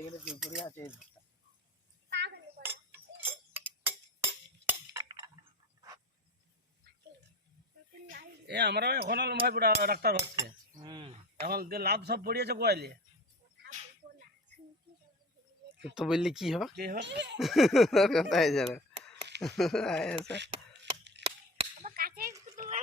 এখানে আছে এ আমরা এখন ভাই পুরা ডাক্তার হচ্ছে এখন লাভ সব পড়িয়েছে কোয়ালি তো বললি কি হবে কি হবে আয়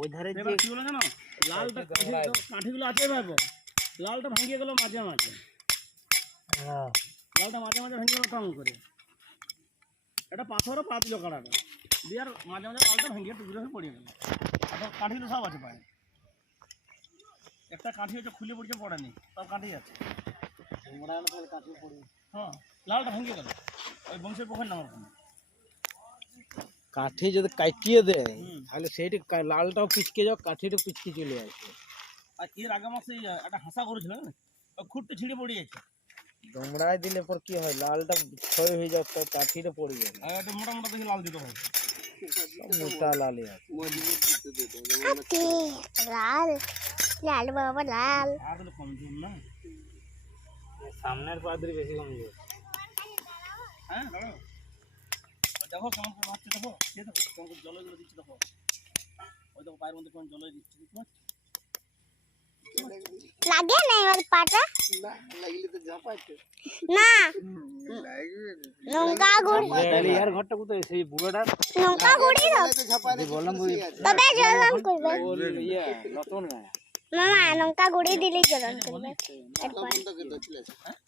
ওইধারে যে কি বলে জানো লালটা কাঠিগুলো আছে ভাইবো লালটা ভাঙিয়ে গেল মাঝে মাঝে লালটা মাঝে মাঝে ভাঙিয়ে গেল কম করে এটা পাথরও পাতিল কাটাটা বিয়ার মাঝে মাঝে লালটা ভাঙিয়ে টুকরো হয়ে পড়ে গেল কাঠিগুলো সব আছে পায়ে একটা কাঠি হচ্ছে খুলে পড়ছে পড়েনি সব কাঠি আছে হ্যাঁ লালটা ভাঙিয়ে গেল ওই বংশের পোখার নামার কোনো কাঠি যদি কাটিয়ে দে তাহলে সেইটি লালটাও পিচকে যাও কাঠিটা পিচকে চলে আসবে আর এর আগে মাসে একটা হাসা করেছিল খুঁটতে ছিঁড়ে পড়িয়েছে দমড়ায় দিলে পর কি হয় লালটা ক্ষয় হয়ে যাও তো কাঠিটা পড়ে যায় হ্যাঁ এটা মোটামুটি দেখি লাল দিতে হয় মোটা লালে আছে কাকি লাল লাল বাবা লাল আর তো কম জুম না সামনের পাদ্রি বেশি কম জুম হ্যাঁ দাঁড়াও দেখো সমুদ্র মারছে দেখো সে দেখো সমুদ্র জলে জলে দিচ্ছি দেখো ওই দেখো পায়ের মধ্যে কোন জলে লাগে না ওর পাটা না লাগলে তো ঝাপাইতে না লঙ্কা গুড়ি তাহলে ইয়ার ঘরটা কোথায় সেই বুড়াটা লঙ্কা গুড়ি তো বললাম বুড়ি তবে জলন করবে ওরে ইয়া নতুন